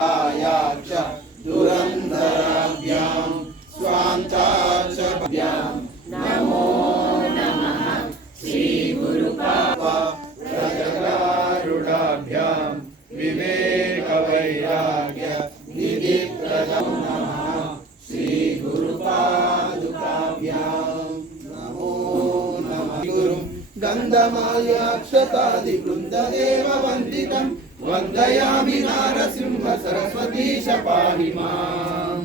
याक्ष दुरन्धराभ्यां स्वान्ताक्षभ्यां नमो नमः श्रीगुरुपाद प्रजगारूढाभ्यां विवेकवैराग्य निधिप्रदं नमः श्रीगुरुपादुकाभ्यां नमो नमः गुरुं गन्धमाल्याक्षतादिवृन्ददेव वन्दितं वन्दयामि नारसिंह सरस्वतीश पाहि माम्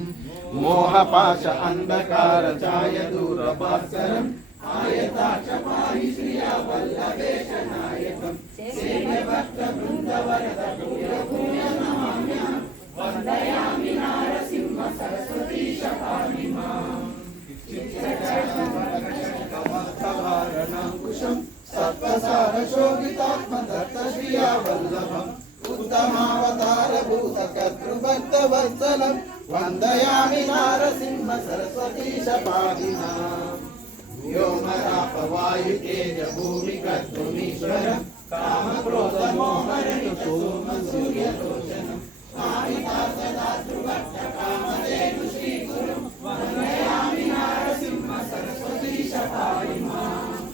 मोहपाश अन्धकार छाय दूरभास्करम् आयताक्ष पाहि श्रिया वल्लभेश नायकम् सेव्यभक्त वृन्दवरद भूय भूय नमाम्यहम् वन्दयामि नारसिंह सरस्वतीश पाहि माम् चित्रचरणकुशम् सत्त्वसारशोभितात्मदत्त श्रिया वल्लभम् उत्तमावतार भूतकर्तृभक्तवत्सलं वन्दयामि नारसिंह सरस्वतीश पाहि माम् व्योमरापवायुतेज भूमिकर्तुमीश्वरं कामक्रोधमोहरहित सोमसूर्यलोचनं कामितार्थदातृभक्तकामधेनु श्रीगुरुं वन्दयामि नारसिंह सरस्वतीश पाहि माम्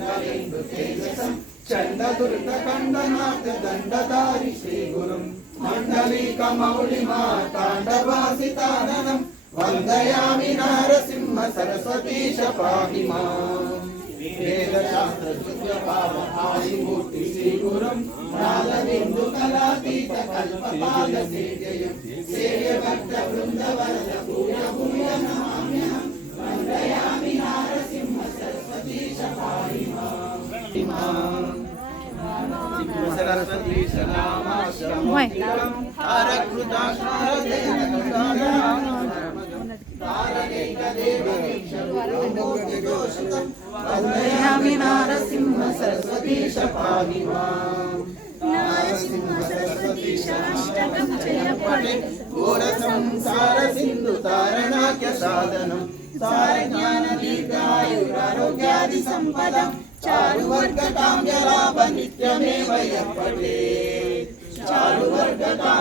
पुण्डरीकायताक्षकुण्डलेन्दुतेजसं चण्डदुर्गकण्डनाथ दण्डधारि श्रीगुरुं मण्डलीकमौलिमार्ताण्डवासिताननं वन्दयामि नारसिंह सरस्वतीश पाहि माम् वेदशास्त्रशुद्धभाव आदिमूर्ति श्रीगुरुं नादबिन्दुकलातीतकल्पपादसेव्यं सेव्यभक्तवृन्दवरद भूय भूय नमाम्यहम् वन्दयामि नारसिंह सरस्वतीश पाहि माम् सरस्वतीश नामाश्रमं वन्दयामि नारसिंह सरस्वतीश पाहि माम् नारसिंह सरस्वतीश अष्टकं जयपडे घोरसंसार सिन्धु तारणाख्य साधनं सारज्ञान दीर्घायुरारोग्यादि सम्पदं चारुवर्गकाम्यलाभ नित्यमेव यः पठेत् चारुवर्गकाम्य